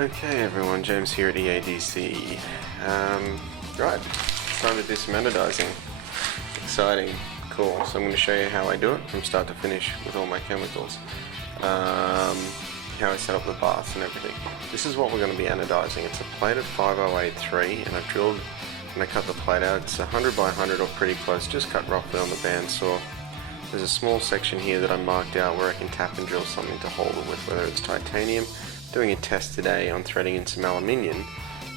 Okay everyone, James here at Eadc. Right, it's time to do some anodizing. Exciting, cool. So I'm going to show you how I do it from start to finish with all my chemicals. How I set up the baths and everything. This is what we're going to be anodizing. It's a plate of 5083 and I've drilled and I cut the plate out. It's 100 by 100 or pretty close, just cut roughly on the bandsaw. There's a small section here that I marked out where I can tap and drill something to hold it with, whether it's titanium. Doing a test today on threading in some aluminium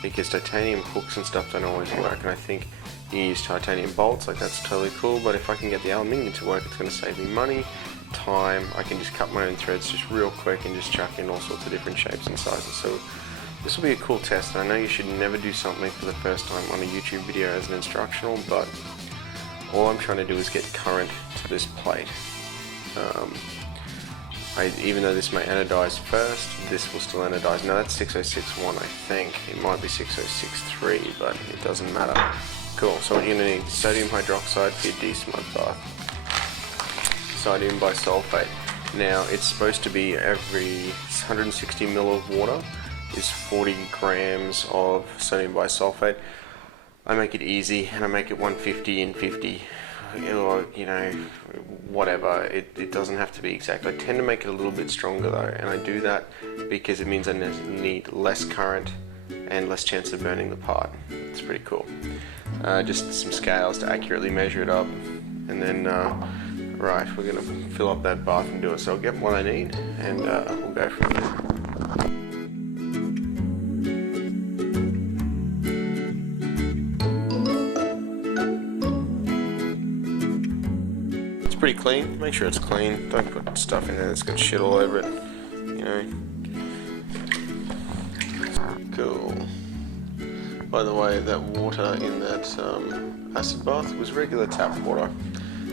because titanium hooks and stuff don't always work, and I think you use titanium bolts, like that's totally cool, but if I can get the aluminium to work, it's going to save me money, time. I can just cut my own threads just real quick and just chuck in all sorts of different shapes and sizes. So this will be a cool test, and I know you should never do something for the first time on a YouTube video as an instructional, but all I'm trying to do is get current to this plate. Even though this may anodize first, this will still anodize. Now that's 6061, I think. It might be 6063, but it doesn't matter. Cool, so what you're going to need: sodium hydroxide for your de-smudge bath. Sodium bisulfate. Now it's supposed to be every 160 ml of water is 40 grams of sodium bisulfate. I make it easy and I make it 150 and 50. Or, you know, whatever, it doesn't have to be exact. I tend to make it a little bit stronger though, and I do that because it means I need less current and less chance of burning the part. It's pretty cool. Just some scales to accurately measure it up, and then right, we're going to fill up that bath and do it. So I'll get what I need and we'll go from there. Pretty clean. Make sure it's clean. Don't put stuff in there that's got shit all over it. You know. Cool. By the way, that water in that acid bath was regular tap water.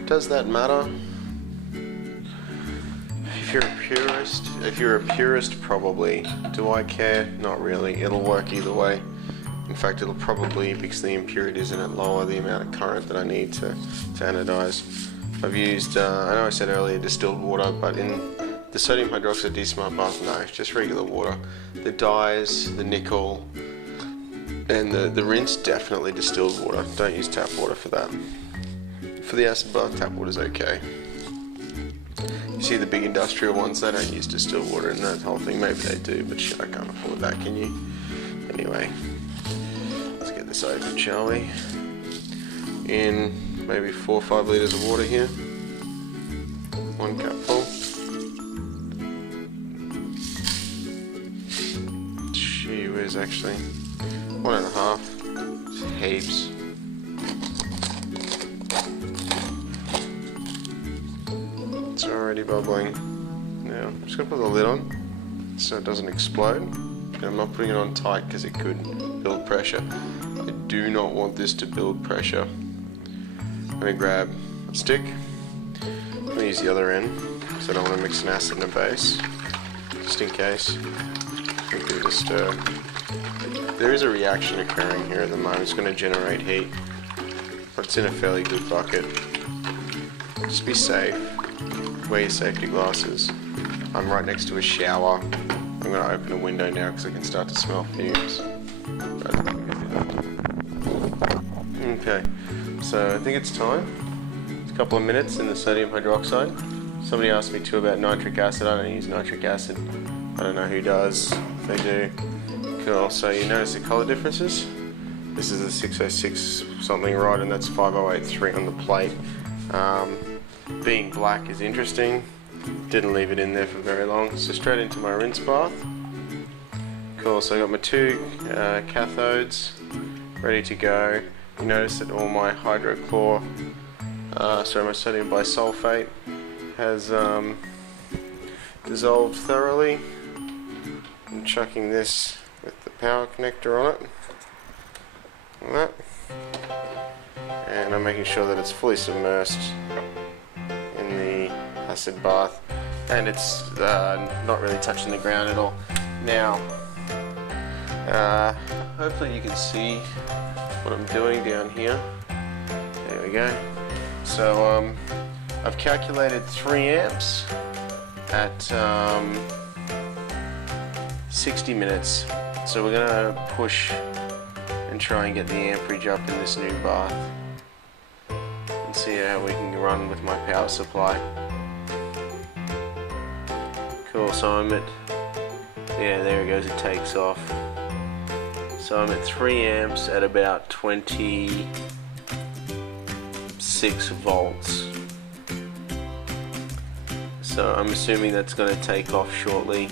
Does that matter? If you're a purist, probably. Do I care? Not really. It'll work either way. In fact, it'll probably, because the impurities in it, lower the amount of current that I need to anodize. I've used, I know I said earlier distilled water, but in the sodium hydroxide de-smart bath, no, just regular water. The dyes, the nickel, and the rinse, definitely distilled water. Don't use tap water for that. For the acid bath, tap water is okay. You see the big industrial ones, they don't use distilled water in that whole thing. Maybe they do, but shit, I can't afford that, can you? Anyway, let's get this open, shall we? In maybe 4 or 5 litres of water here. 1 cup full. Gee whiz, actually. 1.5. It's heaps. It's already bubbling. Now, I'm just going to put the lid on so it doesn't explode. And I'm not putting it on tight because it could build pressure. I do not want this to build pressure. I'm going to grab a stick. I'm going to use the other end because I don't want to mix an acid and a base, just in case. Give it a stir. There is a reaction occurring here at the moment. It's going to generate heat, but it's in a fairly good bucket. Just be safe. Wear your safety glasses. I'm right next to a shower. I'm going to open a window now because I can start to smell fumes. Okay. So I think it's time. It's a couple of minutes in the sodium hydroxide. Somebody asked me too about nitric acid. I don't use nitric acid. I don't know who does. If they do. Cool. So you notice the color differences? This is a 606 something right, and that's 5083 on the plate. Being black is interesting. Didn't leave it in there for very long. So straight into my rinse bath. Cool. So I got my 2 cathodes ready to go. You notice that all my my sodium bisulfate has dissolved thoroughly. I'm chucking this with the power connector on it, like that. And I'm making sure that it's fully submersed in the acid bath, and it's not really touching the ground at all. Now, hopefully you can see what I'm doing down here. There we go. So I've calculated 3 amps at 60 minutes. So we're gonna push and try and get the amperage up in this new bath and see how we can run with my power supply. Cool, so I'm at, yeah, there it goes, it takes off. So I'm at 3 amps at about 26 volts. So I'm assuming that's going to take off shortly.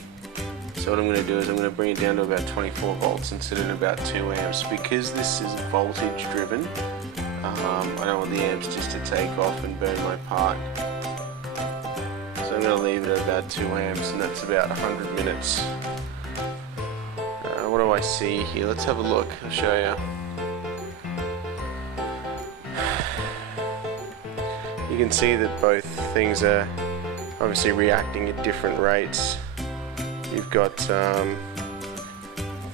So what I'm going to do is I'm going to bring it down to about 24 volts and set it at about 2 amps. Because this is voltage driven, I don't want the amps just to take off and burn my part. So I'm going to leave it at about 2 amps, and that's about 100 minutes. What do I see here? Let's have a look. I'll show you. You can see that both things are obviously reacting at different rates. You've got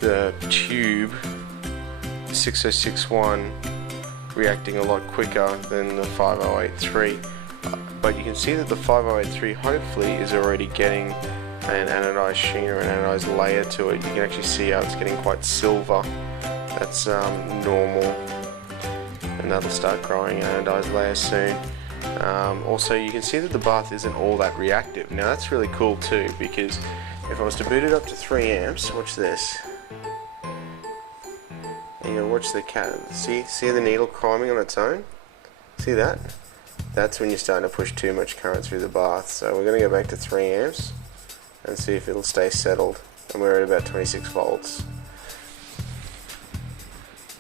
the tube, the 6061, reacting a lot quicker than the 5083. But you can see that the 5083 hopefully is already getting an anodized sheen or an anodized layer to it. You can actually see how it's getting quite silver. That's normal, and that'll start growing an anodized layer soon. Also, you can see that the bath isn't all that reactive. Now that's really cool too, because if I was to boot it up to 3 amps, watch this. And you watch the see the needle climbing on its own? See that? That's when you're starting to push too much current through the bath. So we're going to go back to 3 amps and see if it'll stay settled. And we're at about 26 volts.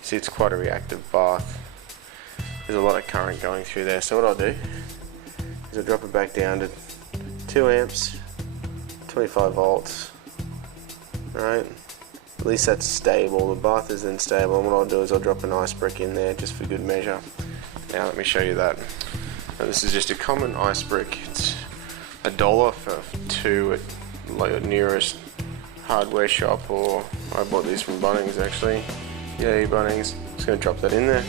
See, it's quite a reactive bath. There's a lot of current going through there. So what I'll do is I'll drop it back down to 2 amps, 25 volts. Alright, at least that's stable. The bath is then stable, and what I'll do is I'll drop an ice brick in there just for good measure. Now let me show you that. Now, this is just a common ice brick. It's $1 for 2 at like your nearest hardware shop, or I bought these from Bunnings actually. Yay, Bunnings. Just going to drop that in there.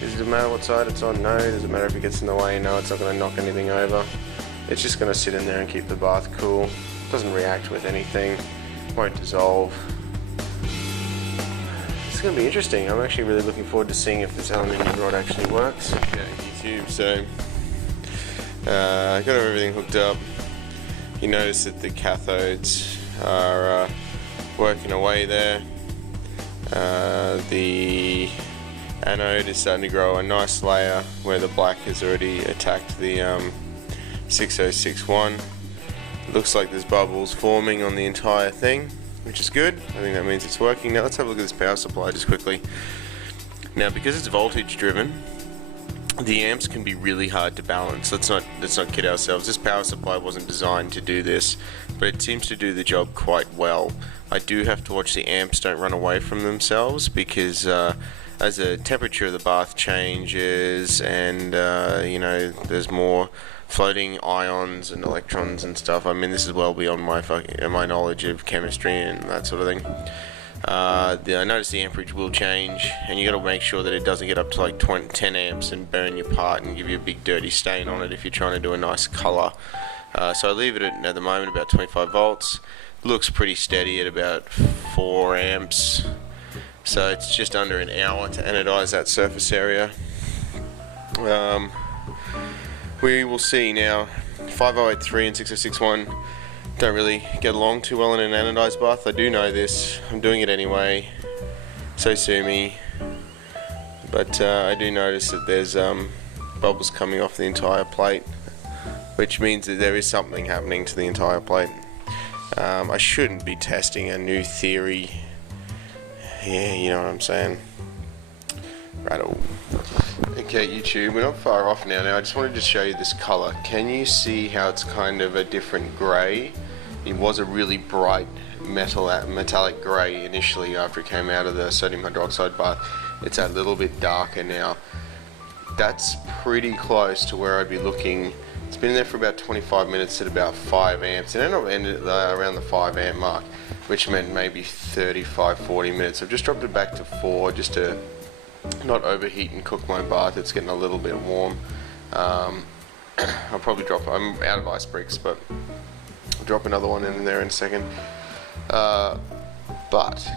Does it matter what side it's on? No. Does it matter if it gets in the way? No, it's not going to knock anything over. It's just going to sit in there and keep the bath cool. It doesn't react with anything. Won't dissolve. It's going to be interesting. I'm actually really looking forward to seeing if this aluminium rod actually works. Okay, YouTube. So I got everything hooked up. You notice that the cathodes are working away there. The anode is starting to grow a nice layer where the black has already attacked the 6061. It looks like there's bubbles forming on the entire thing, which is good. I think that means it's working. Now let's have a look at this power supply just quickly. Now, because it's voltage driven, the amps can be really hard to balance. Let's not kid ourselves. This power supply wasn't designed to do this, but it seems to do the job quite well. I do have to watch the amps don't run away from themselves, because as the temperature of the bath changes and you know, there's more floating ions and electrons and stuff. I mean, this is well beyond my knowledge of chemistry and that sort of thing. I notice the amperage will change, and you got to make sure that it doesn't get up to like 10 amps and burn your part and give you a big dirty stain on it if you're trying to do a nice color. So I leave it at the moment about 25 volts. Looks pretty steady at about 4 amps. So it's just under an hour to anodize that surface area. We will see now. 5083 and 6061 don't really get along too well in an anodized bath. I do know this. I'm doing it anyway. So sue me. But I do notice that there's bubbles coming off the entire plate, which means that there is something happening to the entire plate. I shouldn't be testing a new theory. Yeah, you know what I'm saying. Rattle. Okay, YouTube, we're not far off now. Now I just wanted to show you this color. Can you see how it's kind of a different gray? It was a really bright metallic gray initially after it came out of the sodium hydroxide bath. It's a little bit darker now. That's pretty close to where I'd be looking. It's been there for about 25 minutes at about 5 amps, and then I ended around the 5 amp mark, which meant maybe 35-40 minutes. I've just dropped it back to 4 just to not overheat and cook my bath. It's getting a little bit warm. I'll probably I'm out of ice bricks, but I'll drop another one in there in a second. But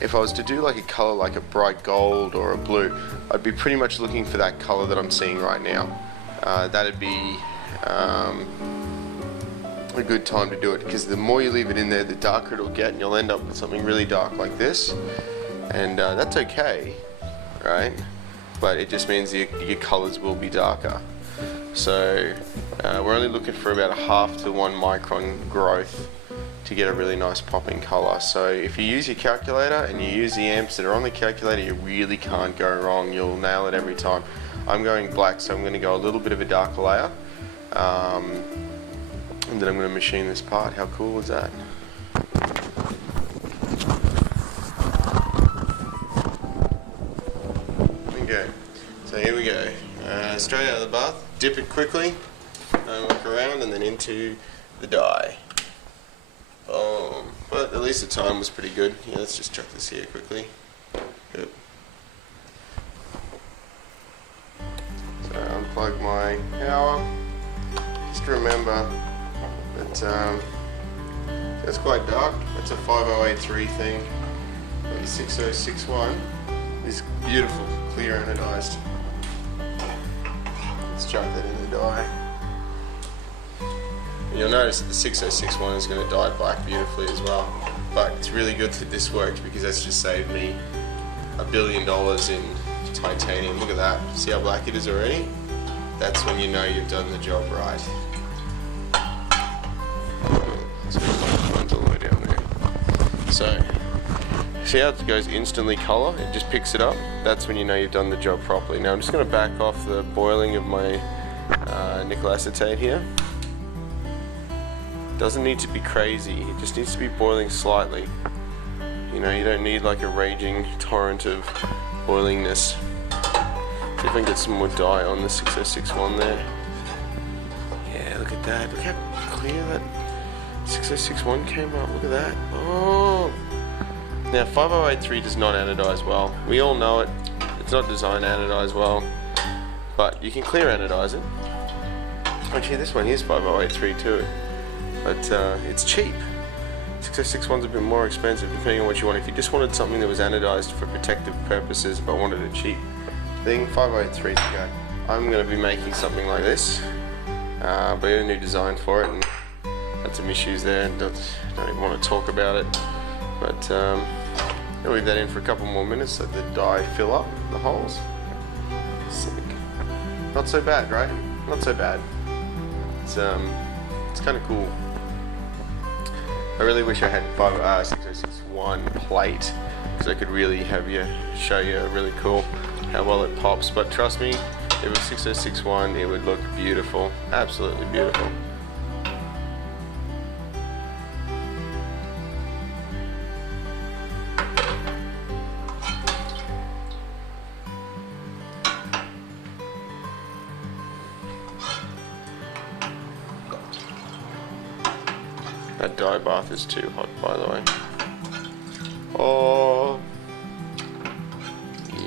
if I was to do like a color like a bright gold or a blue, I'd be pretty much looking for that color that I'm seeing right now. That'd be a good time to do it, because the more you leave it in there, the darker it'll get, and you'll end up with something really dark like this. And that's okay, right? But it just means your colors will be darker. So we're only looking for about a 0.5 to 1 micron growth to get a really nice popping color. So if you use your calculator and you use the amps that are on the calculator, you really can't go wrong. You'll nail it every time. I'm going black, so I'm going to go a little bit of a darker layer, and then I'm going to machine this part. How cool is that? Okay, so here we go. Straight out of the bath, dip it quickly, look around, and then into the dye. Boom. But at least the time was pretty good. Yeah, let's just chuck this here quickly. Yep. So unplug my power. Just remember that it's quite dark. It's a 5083 thing. The 6061 is beautiful, clear anodized. Let's chuck that in the dye. You'll notice that the 6061 is going to dye black beautifully as well, but it's really good that this worked, because that's just saved me $1 billion in titanium. Look at that. See how black it is already? That's when you know you've done the job right. So mine's all the way down there. So see how it goes instantly color? It just picks it up. That's when you know you've done the job properly. Now I'm just going to back off the boiling of my nickel acetate here. Doesn't need to be crazy, it just needs to be boiling slightly. You know, you don't need like a raging torrent of boilingness. See if I can get some more dye on the 6061 there. Yeah, look at that. Look how clear that 6061 came up. Look at that. Oh! Now 5083 does not anodize well. We all know it. It's not designed to anodize well. But you can clear anodize it. Actually, this one here's 5083 too. But it's cheap. 6061's a bit more expensive depending on what you want. If you just wanted something that was anodized for protective purposes but wanted a cheap thing, 5083 to go. I'm going to be making something like this, but I had a new design for it and had some issues there, and don't even want to talk about it. But I'll leave that in for a couple more minutes, let the dye fill up the holes. Sick. Not so bad, right? Not so bad. It's kind of cool. I really wish I had 6061 plate, because I could really show you really cool how well it pops. But trust me, if it was 6061, it would look beautiful, absolutely beautiful. That dye bath is too hot, by the way. Oh,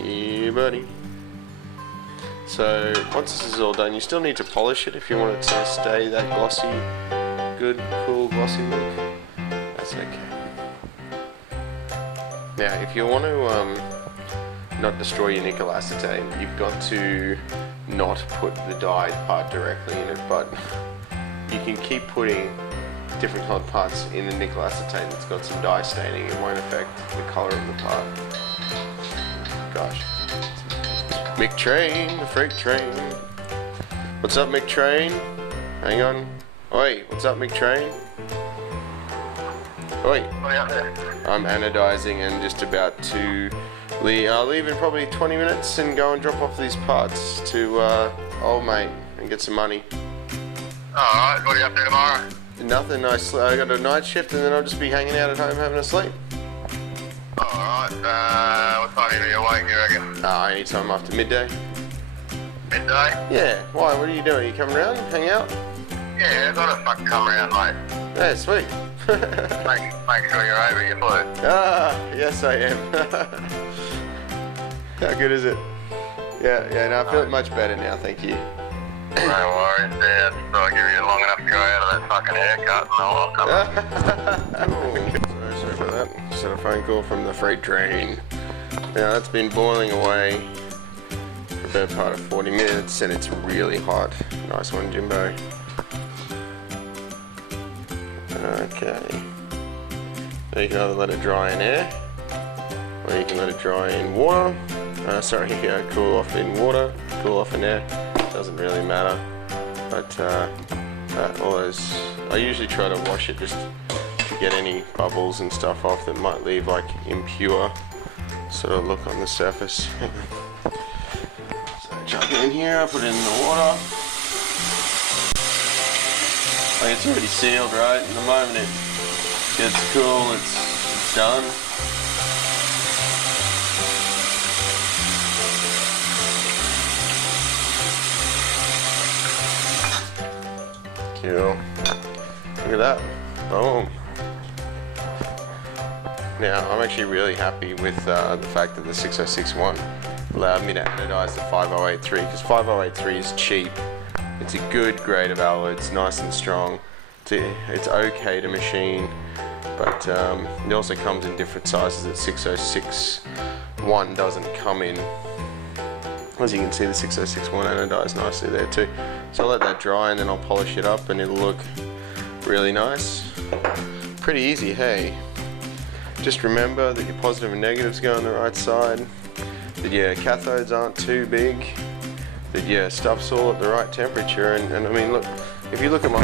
yeah, buddy. So once this is all done, you still need to polish it if you want it to stay that glossy, good, cool, glossy look. That's okay. Now, if you want to not destroy your nickel acetate, you've got to not put the dyed part directly in it, but you can keep putting different coloured parts in the nickel acetate that's got some dye staining. It won't affect the colour of the part. Gosh. Mick Train, the freight train. What's up, Mick Train? Hang on. Oi, what's up, Mick Train? Oi. I'm anodizing and just about to leave. I'll leave in probably 20 minutes and go and drop off these parts to old mate and get some money. Alright, what are you up to tomorrow? Nothing, I got a night shift and then I'll just be hanging out at home having a sleep. Alright, what time are you awake, you reckon? Any time after midday. Midday? Yeah, why, what are you doing? Are you coming around, hang out? Yeah, I've got to fucking come around, mate. Yeah, sweet. make sure you're over your foot. Yes I am. How good is it? Yeah, no, I feel much better now, thank you. No worries, Dad. So I'll give you long enough to go out of that fucking haircut and I'll come. that. Just had a phone call from the freight train. Now that's been boiling away for the better part of 40 minutes and it's really hot. Nice one, Jimbo. Okay. Now you can either let it dry in air, or you can let it dry in water. Cool off in water, cool off in air. Doesn't really matter. But I usually try to wash it just to get any bubbles and stuff off that might leave like impure sort of look on the surface. So I chuck it in here, I put it in the water. Like it's already sealed, right? And the moment it gets cool, it's done. Cool. Look at that. Boom. Now, I'm actually really happy with the fact that the 6061 allowed me to anodize the 5083, because 5083 is cheap. It's a good grade of alloy, it's nice and strong. It's okay to machine, but it also comes in different sizes that 6061 doesn't come in. As you can see, the 6061 anodized nicely there too. So I'll let that dry and then I'll polish it up and it'll look really nice. Pretty easy, hey? Just remember that your positive and negatives go on the right side, that your cathodes aren't too big, that your stuff's all at the right temperature, and I mean look, if you look at my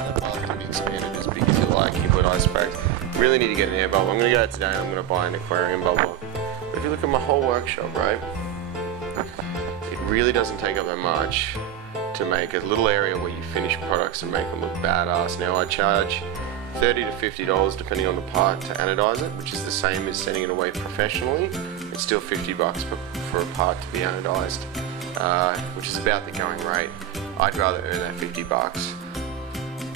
that bulb can be expanded as big as you like, you put ice packs. Really need to get an air bubble. I'm going to go out today and I'm going to buy an aquarium bubble. But if you look at my whole workshop, right, it really doesn't take up that much to make a little area where you finish products and make them look badass. Now I charge $30 to $50 depending on the part to anodize it, which is the same as sending it away professionally. It's still $50 for a part to be anodized, which is about the going rate. I'd rather earn that $50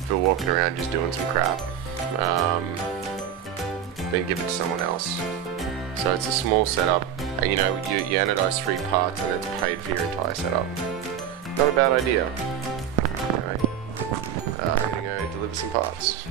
for walking around just doing some crap. Then give it to someone else. So it's a small setup, and you know, you anodize 3 parts and it's paid for your entire setup. Not a bad idea. Anyway, I'm gonna go deliver some parts.